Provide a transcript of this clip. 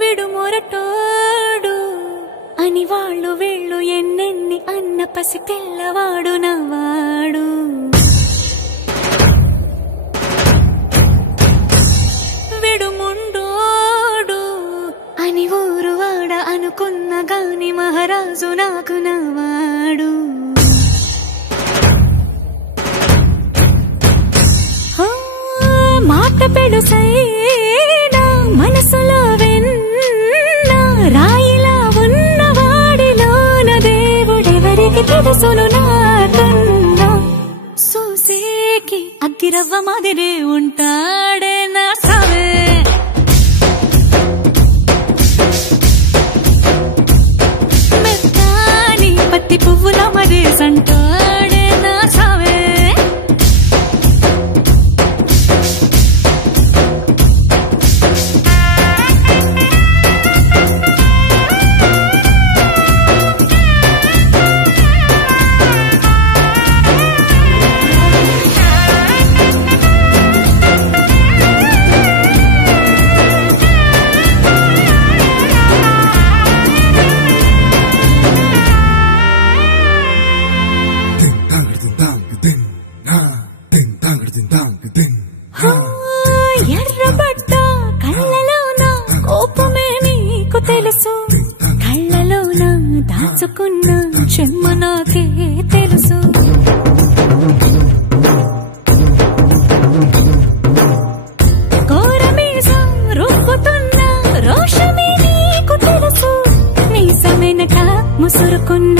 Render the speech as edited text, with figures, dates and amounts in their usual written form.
విడుమొరటోడు అని వాళ్ళు వీళ్ళు ఎన్నెన్ని అన్న పసి పిల్లవాడు నవ్వాడు. విడుముండోడు అని ఊరు వాడ అనుకున్న గాని మహారాజు నాకు నవ్వాడు. మాట పెడుసైనా మనసులో వెన్న రాయిలా ఉన్నవాడిలోన దేవుడెవరికి తెలుసును నాకన్నా. సూసేకి అగ్గిరవ్వ మాదిరే ఉంటాడే నా సావే. మెత్తాని పత్తి పువ్వుల మరేసంటాడే నా సావే. ఎర్రబడ్డ కళ్ళలోన కోపమే నీకు తెలుసు, కళ్ళలోన దాచుకున్న చెమ్మ నాకే తెలుసు. కోరమీసం రుక్కుతున్న రోషమే నీకు తెలుసు, నీ సమేనక ముసురుకున్న